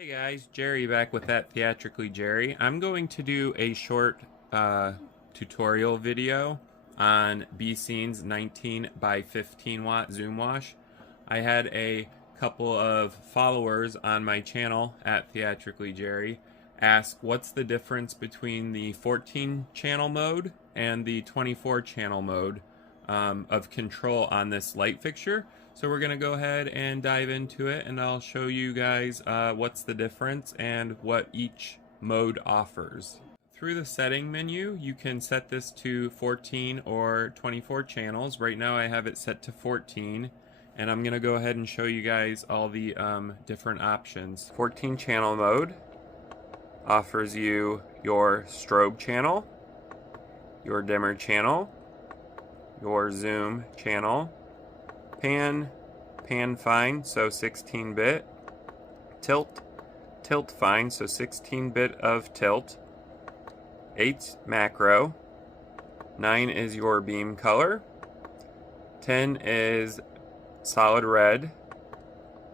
Hey guys, Jerry back with that Theatrically Jerry. I'm going to do a short tutorial video on BECEN's 19 by 15 watt zoom wash. I had a couple of followers on my channel at Theatrically Jerry ask what's the difference between the 14 channel mode and the 24 channel mode of control on this light fixture. So we're going to go ahead and dive into it, and I'll show you guys what's the difference and what each mode offers. Through the setting menu, you can set this to 14 or 24 channels. Right now I have it set to 14, and I'm going to go ahead and show you guys all the different options. 14 channel mode offers you your strobe channel, your dimmer channel, your zoom channel, pan fine, so 16-bit, tilt fine, so 16-bit of tilt, 8 macro, 9 is your beam color, 10 is solid red,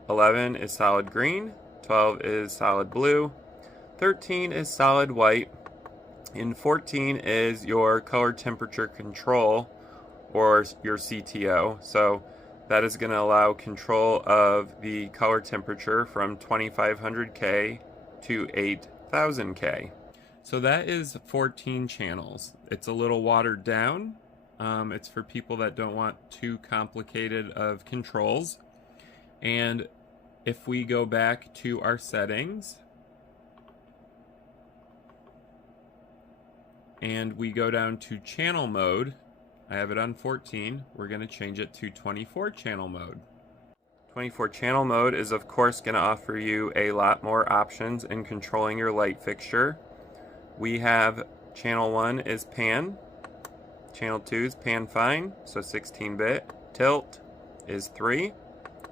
11 is solid green, 12 is solid blue, 13 is solid white, and 14 is your color temperature control, or your CTO. So that is going to allow control of the color temperature from 2500K to 8000K. So that is 14 channels. It's a little watered down. It's for people that don't want too complicated of controls. And if we go back to our settings and we go down to channel mode, I have it on 14. We're going to change it to 24 channel mode. 24 channel mode is of course going to offer you a lot more options in controlling your light fixture. We have channel 1 is pan, channel 2 is pan fine, so 16-bit, tilt is 3,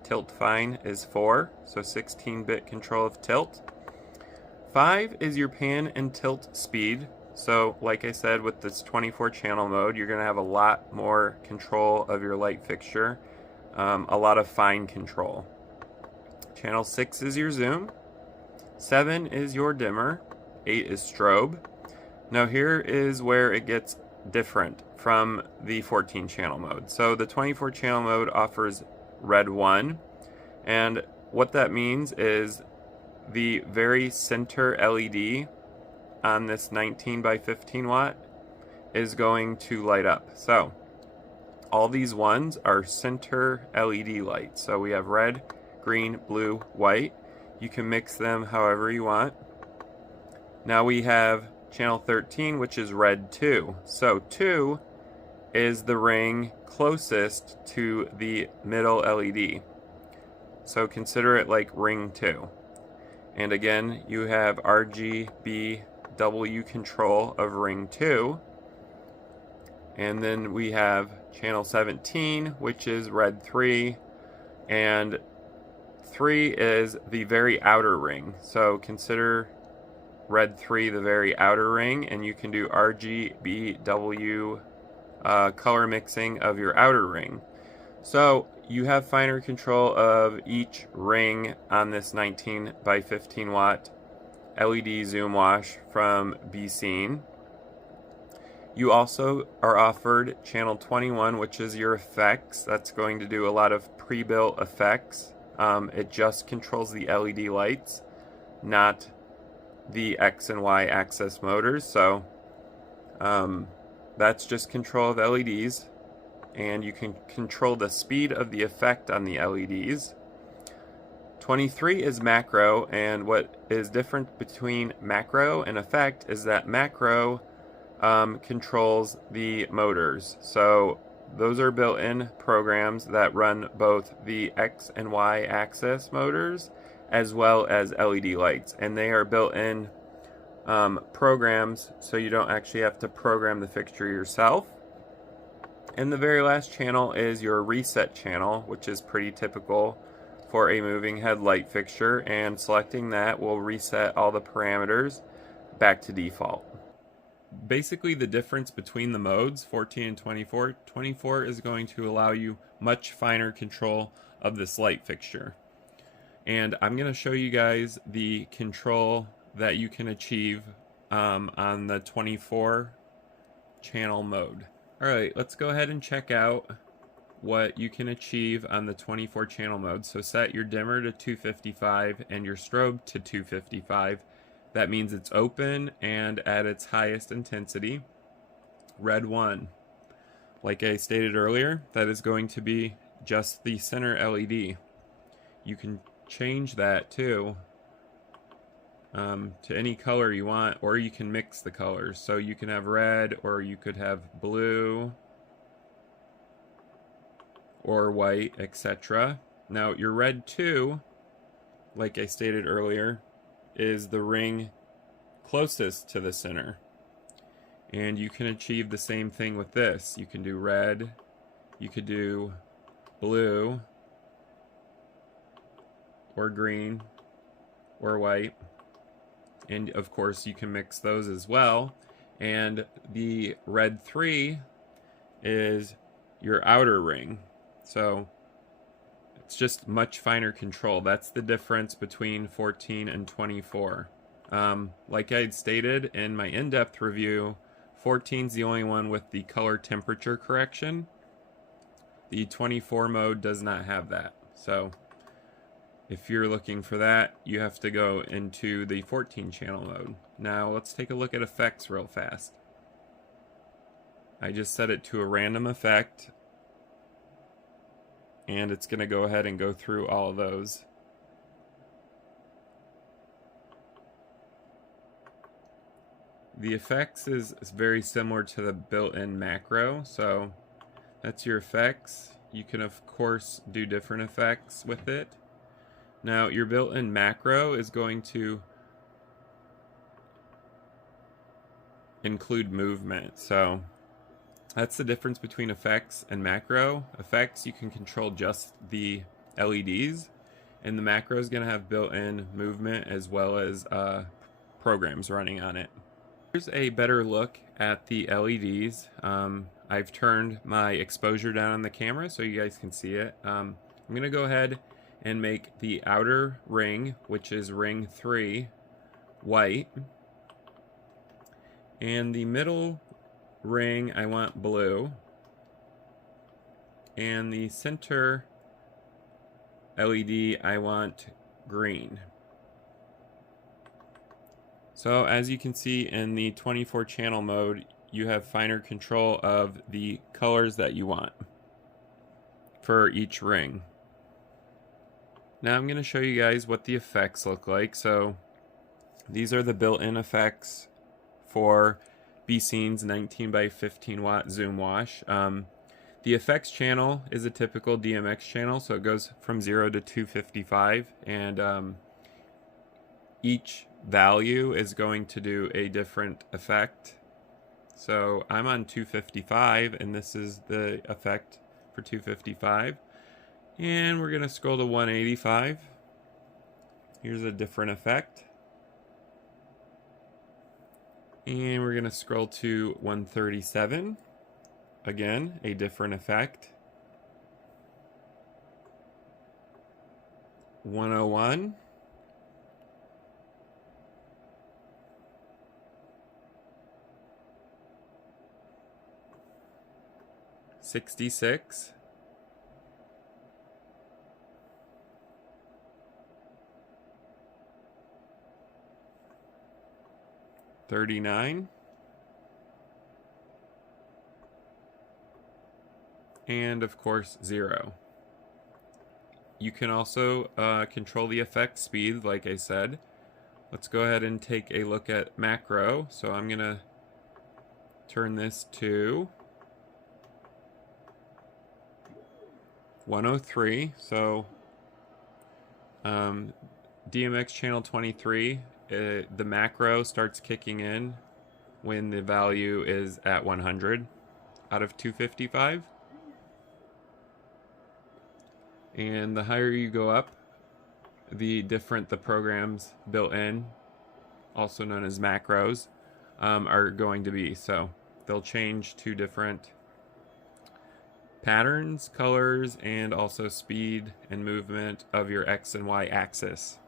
tilt fine is 4, so 16-bit control of tilt. 5 is your pan and tilt speed. So like I said, with this 24 channel mode, you're going to have a lot more control of your light fixture, a lot of fine control. Channel 6 is your zoom, 7 is your dimmer, 8 is strobe. Now here is where it gets different from the 14 channel mode. So the 24 channel mode offers red 1, and what that means is the very center LED on this 19 by 15 watt is going to light up. So all these ones are center LED lights. So we have red, green, blue, white. You can mix them however you want. Now we have channel 13, which is red 2. So 2 is the ring closest to the middle LED. So consider it like ring 2. And again, you have RGB W control of ring 2, and then we have channel 17, which is red 3, and 3 is the very outer ring. So consider red 3 the very outer ring, and you can do RGB W color mixing of your outer ring. So you have finer control of each ring on this 19 by 15 watt LED zoom wash from BECEN. You also are offered channel 21, which is your effects. That's going to do a lot of pre-built effects. It just controls the LED lights, not the X and Y axis motors. So that's just control of LEDs, and you can control the speed of the effect on the LEDs. 23 is macro, and what is different between macro and effect is that macro controls the motors. So those are built-in programs that run both the X and Y axis motors as well as LED lights, and they are built-in programs, so you don't actually have to program the fixture yourself. And the very last channel is your reset channel, which is pretty typical for a moving head light fixture, and selecting that will reset all the parameters back to default. Basically the difference between the modes 14 and 24, 24 is going to allow you much finer control of this light fixture. And I'm going to show you guys the control that you can achieve on the 24 channel mode. Alright, let's go ahead and check out what you can achieve on the 24 channel mode. So set your dimmer to 255 and your strobe to 255. That means it's open and at its highest intensity. Red 1. Like I stated earlier, that is going to be just the center LED. You can change that too to any color you want, or you can mix the colors. So you can have red, or you could have blue, or white, etc. Now your red 2, like I stated earlier, is the ring closest to the center. And you can achieve the same thing with this. You can do red, you could do blue, or green, or white. And of course you can mix those as well. And the red 3 is your outer ring. So it's just much finer control. That's the difference between 14 and 24. Like I had stated in my in-depth review, 14 is the only one with the color temperature correction. The 24 mode does not have that. So if you're looking for that, you have to go into the 14 channel mode. Now let's take a look at effects real fast. I just set it to a random effect, and it's going to go ahead and go through all of those. The effects is very similar to the built-in macro, so that's your effects. You can of course do different effects with it. Now your built-in macro is going to include movement, so that's the difference between effects and macro. Effects, you can control just the LEDs, and the macro is going to have built-in movement as well as programs running on it. Here's a better look at the LEDs. I've turned my exposure down on the camera so you guys can see it. I'm going to go ahead and make the outer ring, which is ring 3, white. And the middle ring I want blue. And the center LED I want green. So as you can see in the 24 channel mode, you have finer control of the colors that you want for each ring. Now I'm going to show you guys what the effects look like. So these are the built-in effects for BECEN's 19x15W zoom wash. The effects channel is a typical DMX channel, so it goes from 0 to 255, and each value is going to do a different effect. So I'm on 255, and this is the effect for 255. And we're going to scroll to 185. Here's a different effect. And we're going to scroll to 137. Again, a different effect. 101. 66. 39. And of course 0. You can also control the effect speed, like I said. Let's go ahead and take a look at macro. So I'm gonna turn this to 103. So DMX channel 23, the macro starts kicking in when the value is at 100 out of 255. And the higher you go up, the different the programs built in, also known as macros, are going to be. So they'll change to different patterns, colors, and also speed and movement of your X and Y axis.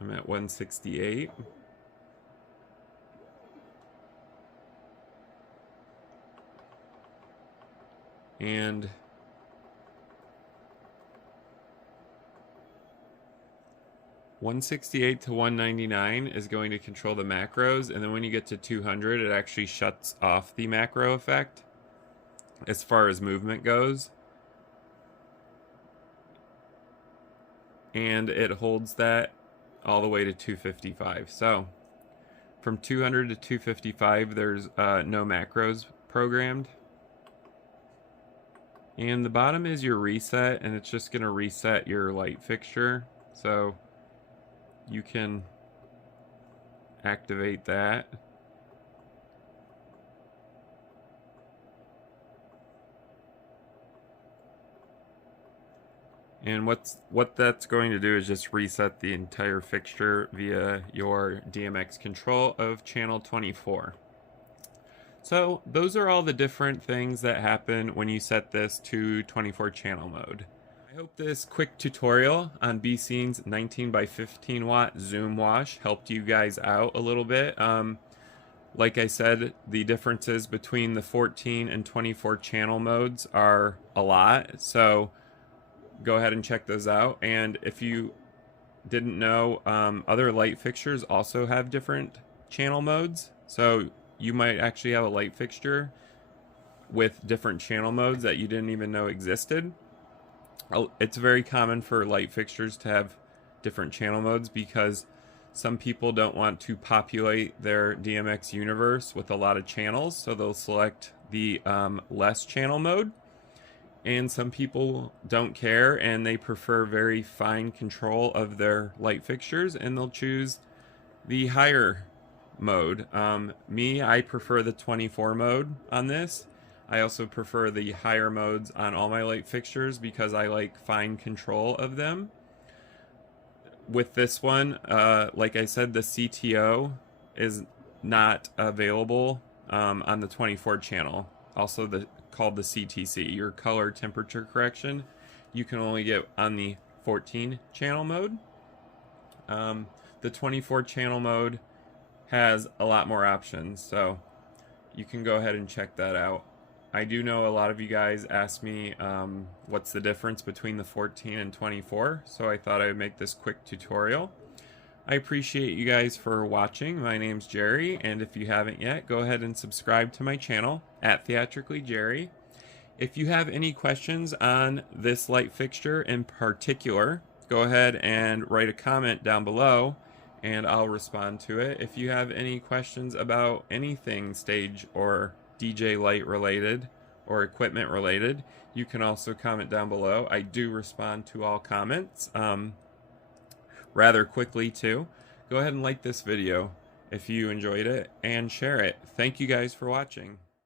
I'm at 168. And $168 to $199 is going to control the macros, and then when you get to 200, it actually shuts off the macro effect as far as movement goes. And it holds that all the way to 255. So from 200 to 255, there's no macros programmed. And the bottom is your reset, and it's just going to reset your light fixture. So you can activate that. And what that's going to do is just reset the entire fixture via your DMX control of channel 24. So those are all the different things that happen when you set this to 24 channel mode. I hope this quick tutorial on BECEN's 19x15W zoom wash helped you guys out a little bit. Like I said, the differences between the 14 and 24 channel modes are a lot, so go ahead and check those out. And if you didn't know, other light fixtures also have different channel modes, so you might actually have a light fixture with different channel modes that you didn't even know existed. It's very common for light fixtures to have different channel modes because some people don't want to populate their DMX universe with a lot of channels, so they'll select the less channel mode. And some people don't care and they prefer very fine control of their light fixtures, and they'll choose the higher mode. Me, I prefer the 24 mode on this. I also prefer the higher modes on all my light fixtures because I like fine control of them. With this one, like I said, the CTO is not available on the 24 channel. Also called the CTC, your color temperature correction. You can only get on the 14 channel mode. The 24 channel mode has a lot more options, so you can go ahead and check that out. I do know a lot of you guys asked me what's the difference between the 14 and 24, so I thought I would make this quick tutorial. I appreciate you guys for watching. My name's Jerry, and if you haven't yet, go ahead and subscribe to my channel at TheatricallyJerry. If you have any questions on this light fixture in particular, go ahead and write a comment down below and I'll respond to it. If you have any questions about anything stage or DJ light related or equipment related, you can also comment down below. I do respond to all comments rather quickly too. Go ahead and like this video if you enjoyed it and share it. Thank you guys for watching.